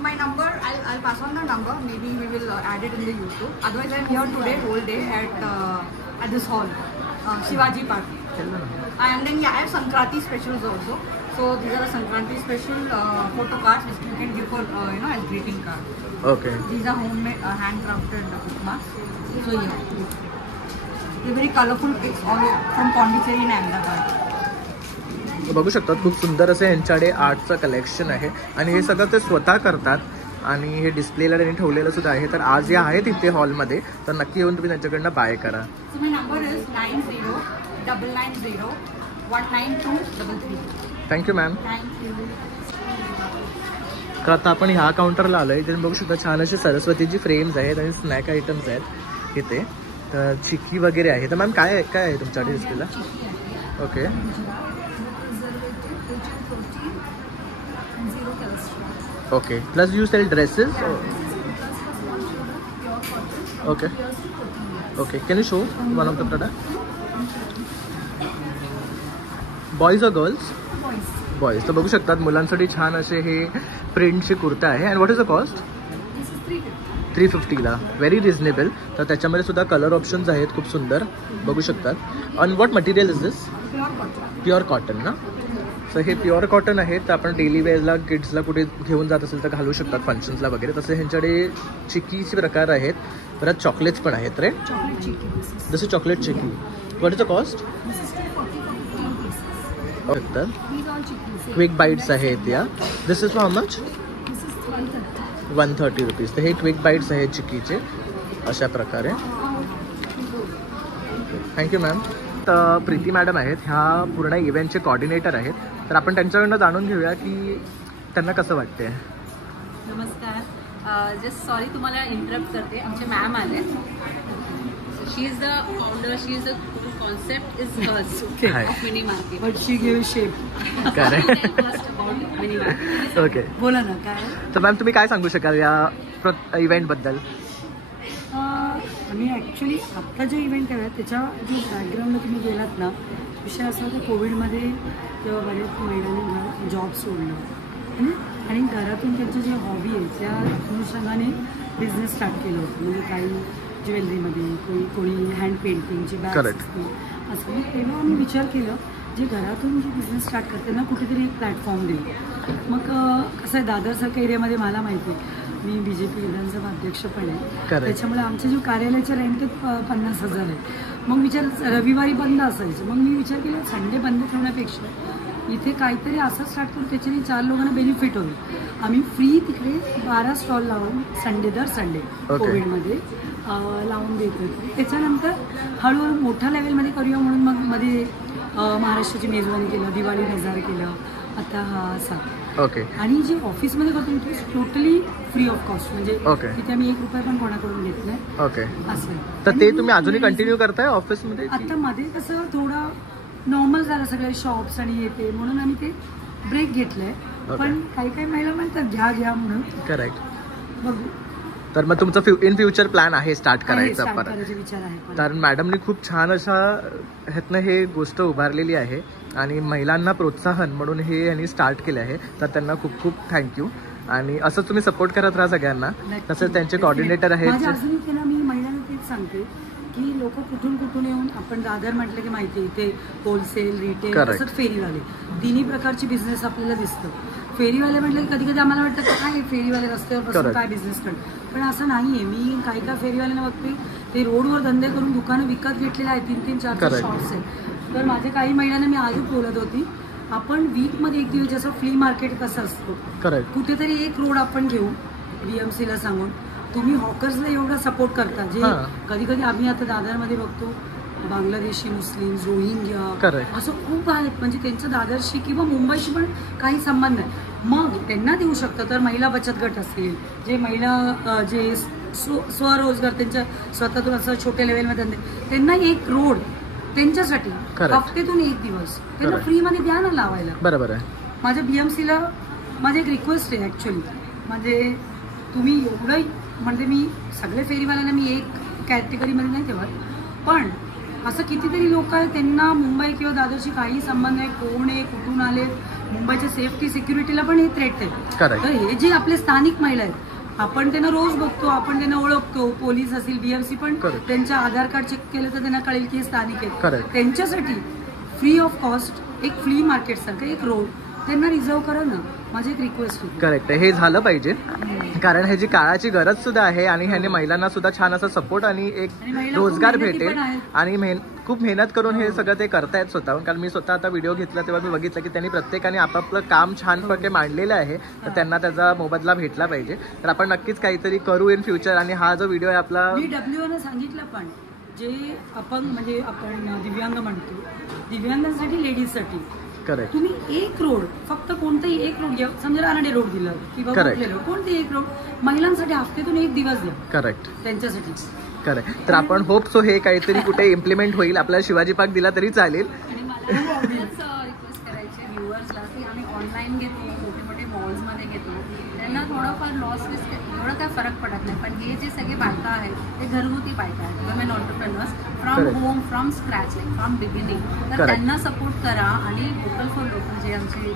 My number, I'll pass on the number. Maybe we will add it in the YouTube. Otherwise, I'm here today whole day at this hall, Shivaji Park. And then I have Sankranti specials also. So these are the Sankranti special photo cards which you can give for as greeting cards. Okay. These are homemade, handcrafted bookmarks. So yeah, they're very colorful pics all from Pondicherry and Ahmedabad. बघू शकतात खूप सुंदर असे यांच्याकडे आर्टचं collection आहे आणि हे सगळं ते स्वतः करतात आणि हे डिस्प्लेला त्यांनी ठेवलेलं सुद्धा आहे. तर आज जे आहेत इथे हॉलमध्ये तर नक्की येऊन तुम्ही त्यांच्याकडनं बाय करा. So my number is 9099019233. Thank you ma'am. Thank you. तर आता आपण ह्या काउंटरला आलोय. इथे बघू शकता छान असे सरस्वतीची फ्रेम्स आहेत आणि स्नॅक आयटम्स आहेत इथे. तर चिक्की वगैरे आहे. तर मॅम काय आहे तुमच्याकडे डिस्प्लेला? Okay. Okay. Plus you sell dresses? Okay. Okay. Can you show one of the product? Boys or girls? Boys. तर बघू शकतात मुलांसाठी छान असे हे प्रिंटचे कुर्ता आहे. And what is the cost? 350 ला. Very reasonable. तर त्याच्यामध्ये सुद्धा कलर ऑप्शन्स आहेत खूप सुंदर बघू शकतात. On what material is this? Pure cotton ना. तर हे प्युअर कॉटन आहे. तर आपण डेली वेअरला किड्सला कुठे घेऊन जात असेल तर घालू शकतात फंक्शन्सला वगैरे. तसे ह्यांच्याकडे चिक्कीचे प्रकार आहेत. परत चॉकलेट्स पण आहेत रे. जसे chocolate chikki. What is the cost? तर क्विक बाईट्स आहेत या. दिस इज हाऊ मच? 130 रुपीज. तर हे क्विक बाईट्स आहेत चिक्कीचे अशा प्रकारे. Thank you ma'am. तर प्रीती मॅडम आहेत ह्या पूर्ण इव्हेंटचे कॉर्डिनेटर आहेत. तर आपण त्यांच्याकडनं जाणून घेऊया की त्यांना कसं वाटते. नमस्कार. जस्ट सॉरी तुम्हाला इंटरप्ट करते, आमचे मॅम आले. She is the founder, she is the concept is girls of mini market. But she give shape. Mini market. Okay, बोला ना काय. तर मॅम तुम्ही काय सांगू शकाल या इव्हेंटबद्दल? आम्ही ॲक्च्युली आत्ता जो इव्हेंट आहे त्याच्या जो बॅकग्राऊंडला तुम्ही गेलात ना, विषय असा होता कोविडमध्ये तेव्हा बऱ्याच महिलांनी जॉब सोडलं आणि घरातून त्यांची जी हॉबी आहे त्या अनुषंगाने बिझनेस स्टार्ट केलं होतं. म्हणजे काही ज्वेलरीमध्ये, कोणी हँड पेंटिंगची बॅग असं. तेव्हा आम्ही विचार केलं जे घरातून जे बिझनेस स्टार्ट करते त्यांना कुठेतरी एक प्लॅटफॉर्म देऊ. मग कसं आहे, दादरसारख्या एरियामध्ये मला माहिती आहे मी BJP विधानसभा अध्यक्ष पण आहे, त्याच्यामुळे आमचे जे कार्यालयाचे रेंट ते 50,000 आहे. मग विचार रविवारी बंद असायचं. मग मी विचार केला संडे बंद ठेवण्यापेक्षा इथे काहीतरी असं स्टार्ट करू त्याच्याने 4 लोकांना बेनिफिट होईल. आम्ही फ्री तिकडे 12 स्टॉल लावून दर संडे कोविडमध्ये लावून देत होतो. त्याच्यानंतर हळूहळू मोठ्या लेवलमध्ये करूया म्हणून मग मध्ये महाराष्ट्राची मेजवानी केलं, दिवाळी बाजार केलं, आता हा असा. ओके. आणि जे ऑफिसमध्ये करतो it is totally free of cost. म्हणजे तिथे आम्ही 1 रुपया पण कोणाकडून घेत नाही. ओके. असं. तर ते तुम्ही अजूनही कंटिन्यू करताय ऑफिसमध्ये? आता मध्ये कसं थोडं नॉर्मल झालं सगळे शॉप्स आणि येते म्हणून आम्ही ते ब्रेक घेतलंय. पण काही महिला म्हणतात घ्या म्हणून. करेक्ट. बघू. तर मग तुमचं इन फ्युचर प्लॅन आहे स्टार्ट करायचा परत? विचार आहे. कारण मॅडमनी खूप छान अशा ह्यातनं हे गोष्ट उभारलेली आहे आणि महिलांना प्रोत्साहन म्हणून हे यांनी स्टार्ट केले आहे. तर त्यांना खूप खूप थँक्यू. आणि असं तुम्ही सपोर्ट करत राहा सगळ्यांना. तसंच त्यांचे कोऑर्डिनेटर आहेत. मी महिलांना तेच सांगते की लोक कुठून येऊन, आपण दादर म्हटलं की माहिती आहे इथे होलसेल, रिटेल, तसंच फेरीवाले, तिन्ही प्रकारचे बिझनेस आपल्याला दिसतं. फेरीवाले म्हटलं कधी कधी आम्हाला वाटतं काय फेरीवाले रस्त्यावर बसून काय बिझनेस करतात, पण असं नाहीये. मी काही फेरीवाल्यांना बघते ते रोडवर धंदे करून दुकानं विकत घेतलेले आहेत. 3-3, 4-4 शॉप्स आहेत. तर माझ्या काही महिलांना मी आजच बोलत होती आपण वीकमध्ये 1 दिवस जसं फ्ली मार्केट कसं असतो कुठेतरी एक रोड आपण घेऊ BMC ला सांगून तुम्ही हॉकर्सला एवढा सपोर्ट करता. जे कधी कधी आम्ही आता दादरमध्ये बघतो बांगलादेशी मुस्लिम, रोहिंग्या असं खूप आहेत. म्हणजे त्यांचं दादरशी किंवा मुंबईशी पण काही संबंध नाही. मग त्यांना देऊ शकतं. तर महिला बचत गट असेल, जे महिला जे स्वरोजगार त्यांच्या स्वतःतून असं छोट्या लेवलमध्ये धंदे, त्यांना एक रोड त्यांच्यासाठी हफ्त्यातून 1 दिवस त्यांना फ्रीमध्ये द्या ना लावायला. बरोबर आहे. माझ्या BMC ला माझी एक रिक्वेस्ट आहे ॲक्च्युली. म्हणजे तुम्ही एवढं म्हणजे मी सगळे फेरीवाल्यांना मी एक कॅटेगरीमध्ये नाही ठेवत, पण असं कितीतरी लोक आहेत त्यांना मुंबई किंवा दादरशी काही संबंध आहे, कोण आहे, कुठून आले, मुंबईच्या सेफ्टी सिक्युरिटीला पण हे थ्रेट आहे. तर हे जे आपले स्थानिक महिला आहेत आपण त्यांना रोज बघतो, आपण त्यांना ओळखतो. पोलीस असेल, BMC पण त्यांच्या आधार कार्ड चेक केलं तर त्यांना कळेल की हे स्थानिक आहेत. त्यांच्यासाठी फ्री ऑफ कॉस्ट एक फ्ली मार्केट सारखं एक रोड त्यांना रिझर्व करा ना. माझी एक रिक्वेस्ट होती. करेक्ट. हे झालं पाहिजे कारण ह्याची काळाची गरज सुद्धा आहे आणि ह्याने महिलांना सुद्धा छान असा सपोर्ट आणि एक रोजगार भेटेल. आणि खूप मेहनत करून हे सगळं ते करतायत स्वतःहून. कारण मी स्वतः आता व्हिडिओ घेतला तेव्हा मी बघितलं की त्यांनी प्रत्येकाने आपापलं काम छानपणे मांडलेलं आहे. तर त्यांना त्याचा मोबदला भेटला पाहिजे. तर आपण नक्कीच काहीतरी करू इन फ्युचर. आणि हा जो व्हिडिओ आहे आपला मी WOने सांगितलं पण जे आपण म्हणजे आपण दिव्यांग म्हणतो दिव्यांगांसाठी लेडीजसाठी तुम्ही एक रोड फक्त कोणताही एक रोड घ्या. समजा रानडे रोड दिला किंवा कोणते एक रोड महिलांसाठी हफ्त्यातून 1 दिवस द्या. करेक्ट. त्यांच्यासाठी करेक्ट. तर आपण होप सो हे काहीतरी कुठे इम्प्लिमेंट होईल. आपल्याला शिवाजी पार्क दिला तरी चालेल. रिक्वेस्ट करायचे व्ह्युअर्सला की आम्ही ऑनलाईन घेतो, मोठे मॉल्समध्ये घेतो, त्यांना थोडंफार लॉस एवढं काय फरक पडत नाही. पण हे जे सगळे बायका आहेत ते घरगुती बायका आहेत, women entrepreneurs from home, from scratch, like from beginning. तर त्यांना सपोर्ट करा. आणि लोकल फॉर लोकल जे आमचे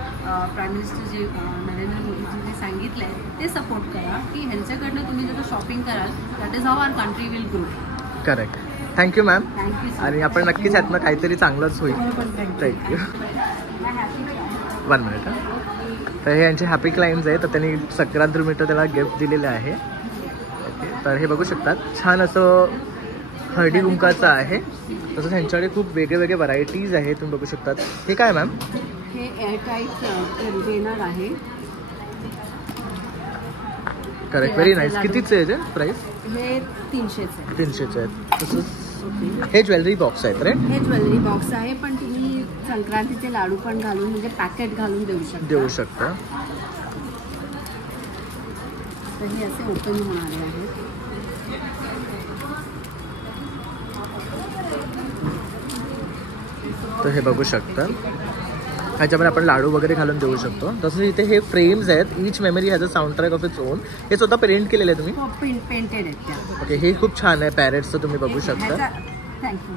प्राईम मिनिस्टर जे नरेंद्र मोदीजींनी सांगितलं आहे ते सपोर्ट करा की ह्यांच्याकडनं तुम्ही जर शॉपिंग कराल that is how our country will grow. Correct. Thank you ma'am. आणि आपण नक्कीच यातनं काहीतरी चांगलंच होईल. थँक्यू. 1 मिनिट. तर हे यांचे हॅपी क्लायंट्स आहे. तर त्यांनी संक्रांत मीटर त्याला गिफ्ट दिलेलं आहे. तर हे बघू शकतात छान असं हळदी कुंकाचं आहे. तसंच ह्यांच्याकडे खूप वेगळे व्हरायटीज आहे तुम्ही बघू शकतात. हे काय मॅम? हे एअरटाईट बेनर आहे. करेक्ट. Very nice. कितीचे आहे प्राइस? हे 300चे 300चे आहेत. तसंच हे ज्वेलरी बॉक्स आहेत राईट? हे ज्वेलरी बॉक्स आहे पण तुम्ही संक्रांतीचे लाडू पण घालून म्हणजे पॅकेट घालून देऊ शकता. तर हे असे ओपन होणारे आहेत. तर हे बघू शकता, ह्याच्यामध्ये आपण लाडू वगैरे घालून देऊ शकतो. तसंच इथे हे फ्रेम्स आहेत, each memory has a sound track of its own. हे स्वतः प्रिंट केलेले आहे तुम्ही? पेंटेड आहेत त्या. ओके, हे खूप छान आहे. पॅरेट्सचं तुम्ही बघू शकता. थँक्यू.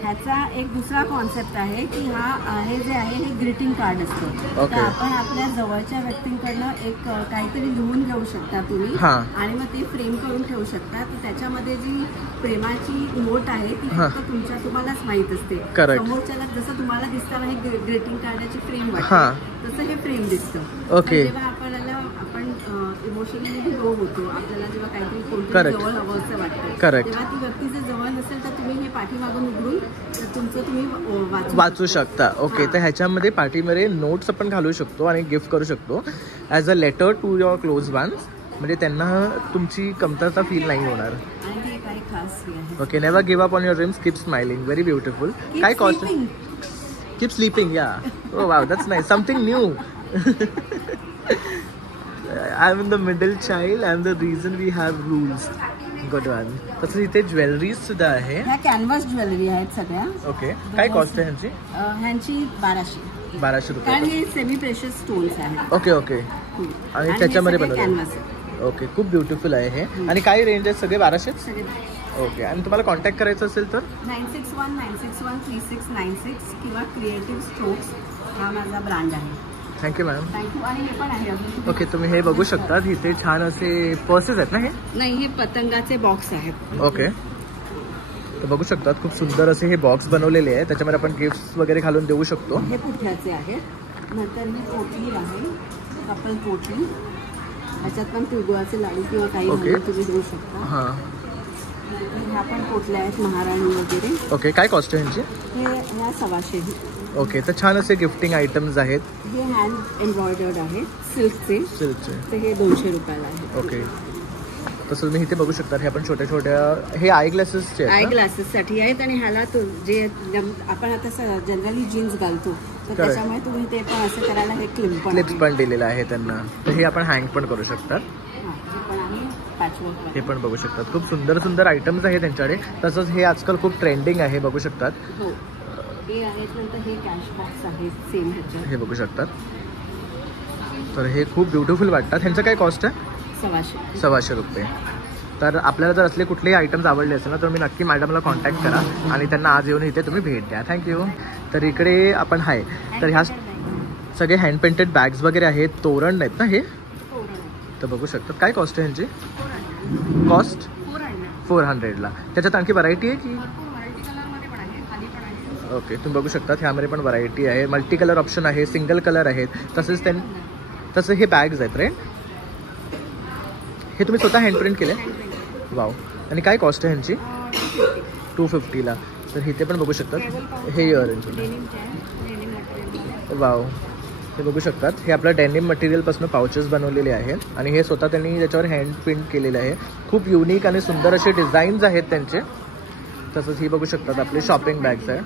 ह्याचा एक दुसरा कॉन्सेप्ट आहे की हे जे आहे हे ग्रीटिंग कार्ड असतं. तर आपण आपल्या जवळच्या व्यक्तींकडनं एक काहीतरी लिहून घेऊ शकता तुम्ही आणि मग ते फ्रेम करून ठेवू शकता. तर त्याच्यामध्ये जी प्रेमाची नोट आहे ती फक्त तुम्हालाच माहित असते. समोरच्याला जसं तुम्हाला दिसताना हे ग्रीटिंग कार्डाची फ्रेम वाटते तसं हे फ्रेम दिसतं. जेव्हा आपण इमोशनली लो होतो, आपल्याला जेव्हा काहीतरी कोणतरी जवळ हवं असं वाटतं, तेव्हा ती व्यक्ती जर जवळ नसेल तर तुम्ही हे पाठीमागून उघडून तुमचं तुम्ही वाचू शकता. ओके, तर ह्याच्यामध्ये पाठीमध्ये नोट्स आपण घालू शकतो आणि गिफ्ट करू शकतो as a letter to your close ones. म्हणजे त्यांना तुमची कमतरता फील नाही होणार. Okay, never give up on your dreams, keep smiling. Very beautiful. काय cost? Keep sleeping. Yeah, oh wow, that's nice. Something new. I am the middle child. I am the reason we have rules. Good one. तसंच इथे jewelleries सुद्धा आहे. ह्या canvas jewellery आहेत सगळ्या. Okay, काय cost आहे ह्यांची? ह्यांची 1200 रुपये. कारण हे सेमी प्रेशियस स्टोन्स आहेत. Okay okay. आणि त्याच्यामध्ये बनवलं. ओके, खूप ब्युटिफुल आहे हे. आणि काय रेंज आहे? सगळे 1200? ओके. आणि तुम्हाला कॉन्टॅक्ट करायचं असेल तर 9619613696 किंवा क्रिएटिव्ह स्ट्रोक्स हा माझा ब्रँड आहे. Thank you ma'am. थँक्यू. आणि हे पण आहे अजून. ओके, तुम्ही हे बघू शकता. इथे छान असे पर्सेस आहेत ना? हे नाही, हे पतंगाचे बॉक्स आहेत. ओके, तर बघू शकतात खूप सुंदर असे हे बॉक्स बनवलेले आहे. त्याच्यामध्ये आपण गिफ्ट्स वगैरे घालून देऊ शकतो. हे पुठ्याचे आहेत. नंतर ही पोटली आहे, कपल पोटली. ह्याच्यात पण तिळगुळाचे लाडू किंवा काही तुम्ही देऊ शकता. हां, ह्या पण पोटल्या आहेत महाराणी वगैरे. ओके, काय कॉस्ट आहे ह्यांची? ह्या 100. ओके, तर छान असे गिफ्टिंग आयटम्स आहेत. हे हँड एम्ब्रॉयडर्ड आहेत, सिल्कचे. तर हे 200 रुपयाला आहे. ओके, तसं तुम्ही इथे बघू शकता. हे आपण छोट्या छोट्या हे आय ग्लासेसचे आहेत. आय ग्लासेससाठी आहेत. आणि ह्याला जे आपण आता जनरली जीन्स घालतो तर त्याच्यामुळे तुम्ही ते पण असं करायला हे क्लिप्स पण दिलेलं आहे त्यांना. तर हे आपण हँग पण करू शकतात. हे पण बघू शकतात. खूप सुंदर सुंदर आयटम्स आहेत त्यांच्याकडे. तसंच हे आजकाल खूप ट्रेंडिंग आहे, बघू शकतात. हे आहेत. नंतर हे कॅश बॉक्स आहेत सेम ह्याच्यात, हे बघू शकतात. तर हे खूप ब्युटिफुल वाटतात. ह्यांचं काय कॉस्ट आहे? 100 रुपये. तर आपल्याला जर असले कुठलेही आयटम्स आवडले असेल ना तर मी नक्की मॅडमला कॉन्टॅक्ट करा आणि त्यांना आज येऊन इथे तुम्ही भेट द्या. थँक्यू. तर इकडे आपण आहे तर ह्या सगळे हँड पेंटेड बॅग्स वगैरे आहेत. तोरण आहेत ना हे? तर बघू शकतात. काय कॉस्ट आहे ह्यांची? कॉस्ट 400ला. त्याच्यात आणखी व्हरायटी आहे की? ओके, तुम्ही बघू शकता ह्यामध्ये पण व्हरायटी आहे. मल्टी कलर ऑप्शन आहे, सिंगल कलर आहेत. तसं हे बॅग्स आहेत राईट? हे तुम्ही स्वतः हँड प्रिंट केले? वाव. आणि काय कॉस्ट आहे ह्यांची? 250ला. तर इथे पण बघू शकतात. हे इयरिंग्स. वाव, हे बघू शकतात. हे आपलं डेनिम मटेरियलपासून पाउचेस बनवलेले आहेत आणि हे स्वतः त्यांनी त्याच्यावर हँड प्रिंट केलेलं आहे. खूप युनिक आणि सुंदर असे डिझाईन्स आहेत त्यांचे. तसंच ही बघू शकतात आपले शॉपिंग बॅग्स आहे.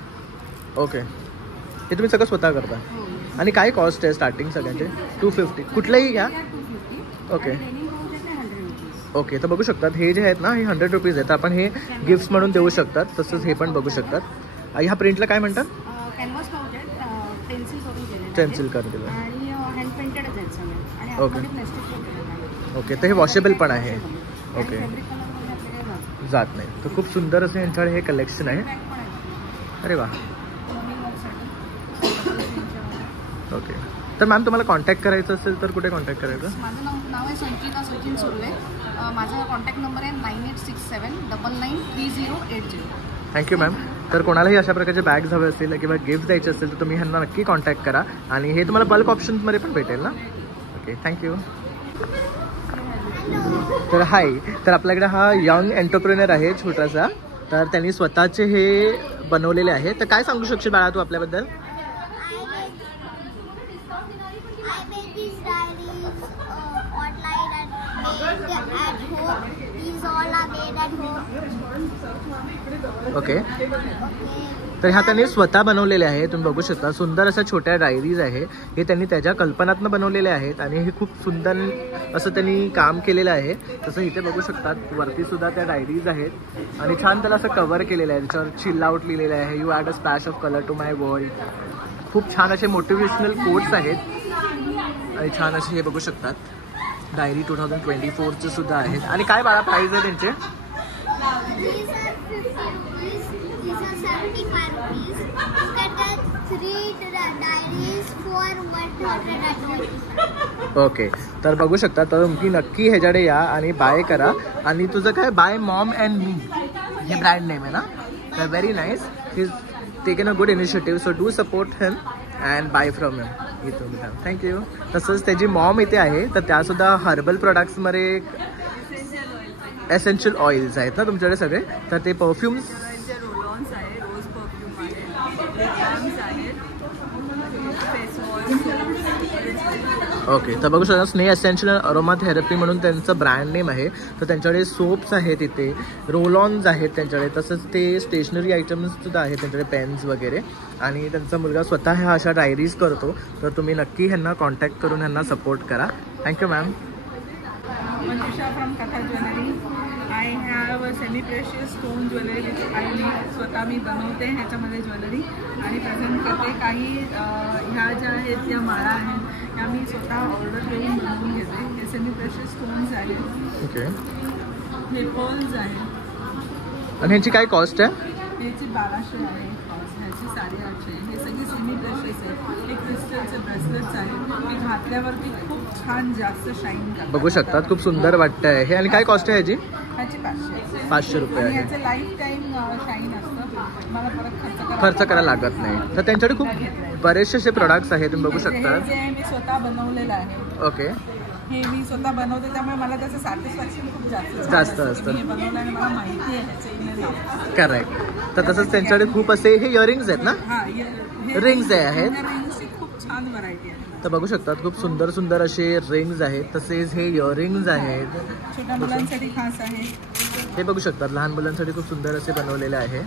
ओके, हे तुम्ही सगळं स्वतः करता. आणि काय कॉस्ट आहे स्टार्टिंग सगळ्यांचे? 250. कुठलंही घ्या. ओके ओके, तर बघू शकतात हे जे आहेत ना हे 100 रुपीज आहेत. आपण हे गिफ्ट्स म्हणून देऊ शकतात. तसंच हे पण बघू शकतात. ह्या प्रिंटला काय म्हणतात? कॅनव्हास पाऊच आहेत, पेन्सिल करून दिलं. आणि हँड पेंटेडच आहेत सगळे. आणि ओके ओके, तर हे वॉशेबल पण आहे. ओके, जात नाही. तर खूप सुंदर असं यांच्याकडे हे कलेक्शन आहे. अरे वा. ओके, तर मॅम तुम्हाला कॉन्टॅक्ट करायचं असेल तर कुठे कॉन्टॅक्ट करायचं? माझं नाव आहे संचिता सचिन सुर्वे. माझा कॉन्टॅक्ट नंबर आहे 9867993080. Thank you ma'am. तर कोणालाही अशा प्रकारचे बॅग्स हवे असतील किंवा गिफ्ट द्यायचे असेल तर तुम्ही ह्यांना नक्की कॉन्टॅक्ट करा. आणि हे तुम्हाला बल्क ऑप्शन्समध्ये पण भेटेल ना? Okay, thank you. तर हाय, तर आपल्याकडे हा यंग एंटरप्रेनर आहे छोटासा. तर त्यांनी स्वतःचे हे बनवलेले आहे. तर काय सांगू शकशील बाळा तू आपल्याबद्दल? online and made at home. These all okay, तर ह्या त्यांनी स्वतः बनवलेल्या आहे. तुम्ही बघू शकता सुंदर अशा छोट्या डायरीज आहे. हे त्यांनी त्याच्या कल्पनातनं बनवलेले आहेत आणि हे खूप सुंदर असं त्यांनी काम केलेलं आहे. तसं इथे बघू शकतात वरती सुद्धा त्या डायरीज आहेत आणि छान त्याला असं कव्हर केलेलं आहे. त्याच्यावर चिल आउट लिहिलेलं आहे, you add a splash of colour to my world. खूप छान असे मोटिवेशनल कोट्स आहेत आणि छान असे हे बघू शकतात. डायरी 2024चे सुद्धा आहेत. आणि काय बाळा प्राईज आहे त्यांचे? ओके, तर बघू शकता. तर तुम्ही नक्की ह्याच्याकडे या आणि बाय करा. आणि तुझं काय बाय मॉम अँड मी हे ब्रँड नेम आहे ना? तर very nice. He is taken a good initiative, so do support him and buy from him. इथून थँक्यू. तसंच त्याची मॉम इथे आहे, तर त्यासुद्धा हर्बल प्रोडक्ट्समध्ये एसेन्शियल ऑइल्स आहेत ना तुमच्याकडे सगळे? तर ते परफ्युम्स रोलॉन्स आहे, रोज परफ्यूम आहे, ओके. तर बघू शकता स्नेह एसेन्शियल अरोमा थेरपी म्हणून त्यांचं ब्रँड नेम आहे. तर त्यांच्याकडे सोप्स आहेत, इथे रोलॉन्स आहेत त्यांच्याकडे. तसंच ते स्टेशनरी आयटम्ससुद्धा आहेत त्यांच्याकडे, पेन्स वगैरे. आणि त्यांचा मुलगा स्वतः ह्या अशा डायरीज करतो. तर तुम्ही नक्की ह्यांना कॉन्टॅक्ट करून ह्यांना सपोर्ट करा. Thank you ma'am. Manjusha from Katha Jewelry. I have a semi precious stone jewelry which I make. स्वतः मी बनवते ह्याच्यामध्ये ज्वेलरी आणि प्रेझेंट करते. काही ह्या ज्या आहेत ज्या माळा आहेत त्या मी स्वतः ऑर्डर घेऊन बनवून घेते. हे सेमी प्रेशियस स्टोन्स आहेत. ओके. हे पर्ल्स आहेत. आणि ह्यांची काय कॉस्ट आहे? ह्याची 1200 आहे कॉस्ट. ह्याची 850. हे सगळे सेमी प्रेशियस आहेत. हे क्रिस्टलचे ब्रेसलेट्स आहेत. हे घातल्यावरती खूप छान जास्त शाईन करतात. बघू शकतात खूप सुंदर वाटतं हे. आणि काय कॉस्ट आहे ह्याची? ह्याची 500. 500 रुपये आहे. याचं लाईफ टाईम शाईन असतं, मला परत खर्च करायला लागत नाही. तर त्यांच्याकडे खूप बरेचसे असे प्रोडक्ट्स आहेत, तुम्ही बघू शकता. जे आहे मी स्वतः बनवलेलं आहे. ओके. हे मी स्वतः बनवते त्यामुळे मला त्याचं सॅटिस्फॅक्शन खूप जास्त असतं. हे बनवलं आणि मला माहिती आहे ह्याचे इमेज. करेक्ट. तर तसंच त्यांच्याकडे खूप असे हे इयरिंग्स आहेत ना? रिंग्स आहेत. रिंग्सची खूप छान व्हरायटी आहे. तर बघू शकतात खूप सुंदर सुंदर असे रिंग्स आहेत. तसेच हे इयरिंग्स आहेत. छोट्या मुलांसाठी खास आहे. हे बघू शकतात लहान मुलांसाठी खूप सुंदर असे बनवलेले आहे.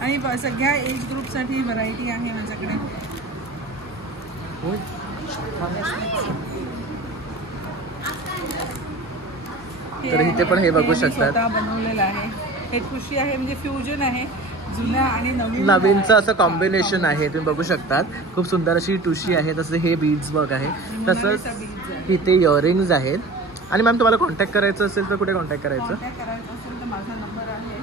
आणि सगळ्या एज ग्रुपसाठी व्हरायटी आहे माझ्याकडे. तर इथे पण हे बघू शकतात. स्वतः बनवलेलं आहे. हे खुशी आहे म्हणजे फ्युजन आहे जुन्या आणि नवीनचं असं कॉम्बिनेशन आहे. तुम्ही बघू शकतात खूप सुंदर अशी टुशी आहे. तसं हे बीड्स वर्क आहे. तसंच इथे इयरिंग्स आहेत. आणि मॅम तुम्हाला कॉन्टॅक्ट करायचं असेल तर कुठे कॉन्टॅक्ट करायचं? करायचं असेल तर माझा नंबर आहे,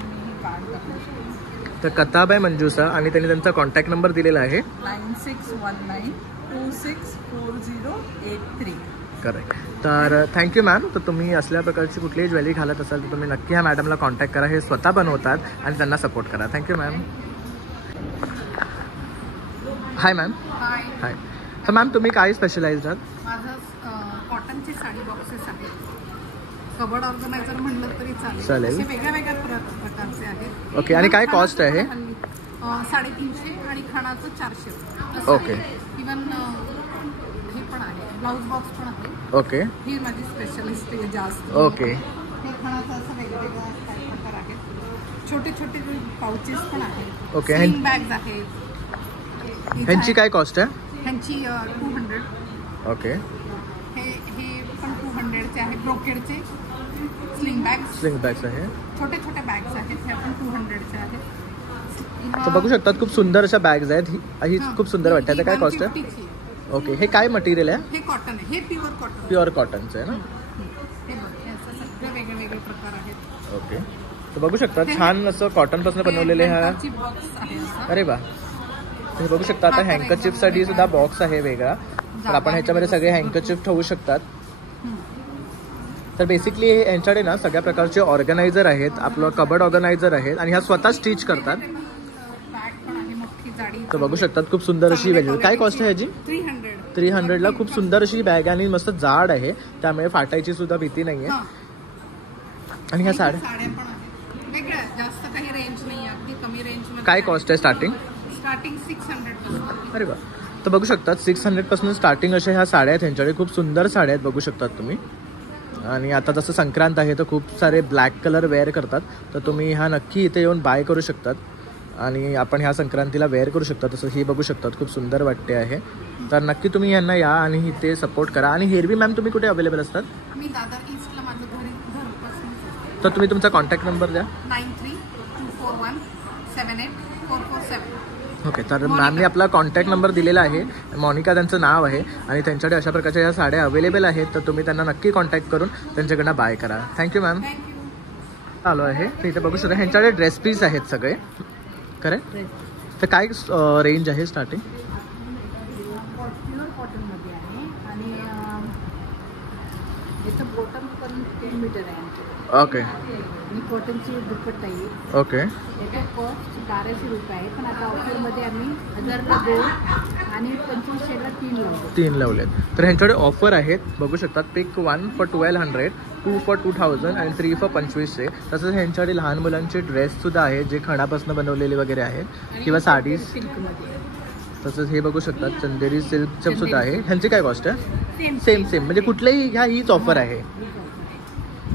तुम्ही कार्ड टाकू शकता. तर कथा बाय मंजुषा आणि त्यांनी त्यांचा कॉन्टॅक्ट नंबर दिलेला आहे 9619 264083. करेक्ट. तर थँक्यू मॅम. तर तुम्ही असल्या प्रकारची कुठलीही ज्वेलरी घालत असाल तर तुम्ही नक्की ह्या मॅडमला कॉन्टॅक्ट करा. हे स्वतः बनवतात आणि त्यांना सपोर्ट करा. Thank you ma'am. Hi ma'am. Hi. तर मॅम तुम्ही काय स्पेशलाइज्ड आहात? माझं कॉटनचे साडी बॉक्सेस आहेत. कबर्ड ऑर्गनायझर म्हणलं तरी चालेल. असे वेगळ्या वेगळ्या प्रकारचे आहेत. ओके. आणि काय कॉस्ट आहे? 350 आणि खणाचं 400. ओके. इवन हे पण आहे, ब्लाऊज बॉक्स पण आहे. ओके. ही माझी स्पेशलिस्ट आहे जास्त. ओके. हे खणाचं असं वेगवेगळं काही प्रकार आहेत. छोटे छोटे पाउचेस पण आहेत. ओके. स्लिंग बॅग्स आहेत. ह्यांची काय कॉस्ट आहे? ह्यांची 200. ओके. हे पण 200चे आहे. ब्रोकेडचे स्लिंग बॅग्स आहे. छोटे छोटे बॅग्स आहेत. हे पण 200चे आहेत. तर बघू शकतात खूप सुंदर अशा बॅग्स आहेत. ही खूप सुंदर वाटते. त्याचं काय कॉस्ट आहे? 150ची. ओके. हे काय मटेरियल आहे? हे कॉटन आहे. हे प्युअर कॉटन. प्युअर कॉटनचं आहे ना? हे बघ, हे असं सगळे वेगळे वेगळे प्रकार आहेत. ओके. तर बघू शकता छान असं कॉटनपासून बनवलेले हा. बॉक्स आहे असं. अरे वा. हे बघू शकता आता हँकरचिपसाठी सुद्धा बॉक्स आहे वेगळा. तर आपण ह्याच्यामध्ये सगळे हँकरचिप ठेवू शकतात. तर बेसिकली यांच्याकडे ना सगळ्या प्रकारचे ऑर्गनायझर आहेत. आपलं कबर्ड ऑर्गनायझर आहेत आणि ह्या स्वतः स्टिच करतात. तर बघू शकतात खूप सुंदर अशी वेगळी. काय कॉस्ट आहे ह्याची? 300ला खूप सुंदर अशी बॅग आणि मस्त जाड आहे, त्यामुळे फाटायची सुद्धा भीती नाहीये. आणि ह्या साड्या पण आहेत वेगळ्या, जास्त काही रेंज नाही, अगदी कमी रेंज मध्ये. काय कॉस्ट आहे स्टार्टिंग? 600 पासून. अरे वा. तर बघू शकतात 600 पासून स्टार्टिंग अशा ह्या साड्या आहेत. ह्यांच्याकडे खूप सुंदर साड्या आहेत, बघू शकतात तुम्ही. आणि आता जसं संक्रांत आहे तर खूप सारे ब्लॅक कलर वेअर करतात, तर तुम्ही ह्या नक्की इथे येऊन बाय करू शकतात आणि आपण ह्या संक्रांतीला वेअर करू शकता. तसं ही बघू शकतात, खूप सुंदर वाटते आहे. तर नक्की तुम्ही यांना या आणि इथे सपोर्ट करा. आणि हेरवी मॅम तुम्ही कुठे अवेलेबल असतात? मी दादर ईस्टला माझं घरपासून. तर तुम्ही तुमचा कॉन्टॅक्ट नंबर द्या. 9324178447. ओके, तर मॅमने आपला कॉन्टॅक्ट नंबर दिलेला आहे. मोनिका त्यांचं नाव आहे आणि त्यांच्याकडे अशा प्रकारच्या या साड्या अवेलेबल आहेत, तर तुम्ही त्यांना नक्की कॉन्टॅक्ट करून त्यांच्याकडनं बाय करा. Thank you ma'am. आलो आहे तर इथे बघू शकता ह्यांच्याकडे ड्रेस पीस आहेत सगळे, करेक्ट? तर काय रेंज आहे स्टार्टिंग? प्युअर कॉटनमध्ये आहे आणि याचं बॉटम पण 10 मीटर आहे आमच्याकडे. ओके. आणि कॉटनची दुपट्टा आहे. ओके. याचा कॉस्ट 1200 रुपये आहे, पण आता ऑफरमध्ये आम्ही 1000ला 2 आणि 2500ला 3 लावतो. 3 लावलेत. तर ह्यांच्याकडे ऑफर आहेत, बघू शकतात. पिक 1 फॉर 1200, 2 फॉर 2000 आणि 3 फॉर 2500. तसंच ह्यांच्याकडे लहान मुलांचे ड्रेससुद्धा आहेत जे खणापासून बनवलेले वगैरे आहेत किंवा साडीज. सिल्कमध्ये तसंच हे बघू शकतात चंदेरी सिल्कचं सुद्धा आहे. ह्यांची काय कॉस्ट आहे? सेम म्हणजे कुठलेही ह्या हीच ऑफर आहे.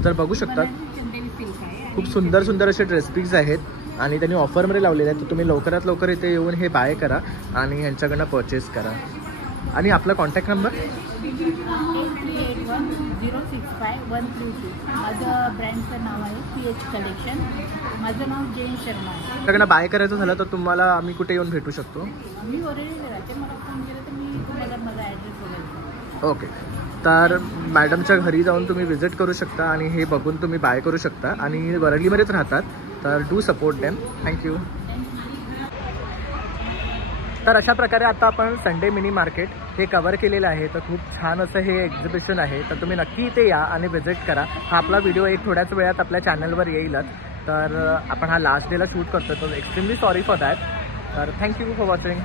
तर बघू शकतात चंदेरी सिल्क आहे. खूप सुंदर सुंदर असे ड्रेस पीस आहेत आणि त्यांनी ऑफरमध्ये लावलेले आहेत. तर तुम्ही लवकरात लवकर इथे येऊन हे बाय करा आणि ह्यांच्याकडनं परचेस करा. आणि आपला कॉन्टॅक्ट नंबर? 8381065132. माझं ब्रँडचं नाव आहे PH कलेक्शन. माझं नाव जैन शर्मा आहे. आपल्याकडनं बाय करायचं झालं तर तुम्हाला आम्ही कुठे येऊन भेटू शकतो? मी ओरिजिनल राहते, मला फोन केला तर मी तुम्हाला माझा ॲड्रेस वगैरे. ओके. तर मॅडमच्या घरी जाऊन तुम्ही व्हिजिट करू शकता आणि हे बघून तुम्ही बाय करू शकता. आणि वरळीमध्येच राहतात, तर डू सपोर्ट देम. थँक्यू. तर अशा प्रकारे आता आपण संडे मिनी मार्केट हे कवर केलेलं आहे. तर खूप छान असं हे एक्झिबिशन आहे, तर तुम्ही नक्की इथे या आणि व्हिजिट करा. हा आपला व्हिडिओ एक थोड्याच वेळात आपल्या चॅनलवर येईलच. तर आपण हा लास्ट डेला शूट करतो, तर एक्स्ट्रीमली सॉरी फॉर दॅट. तर थँक्यू फॉर वॉचिंग.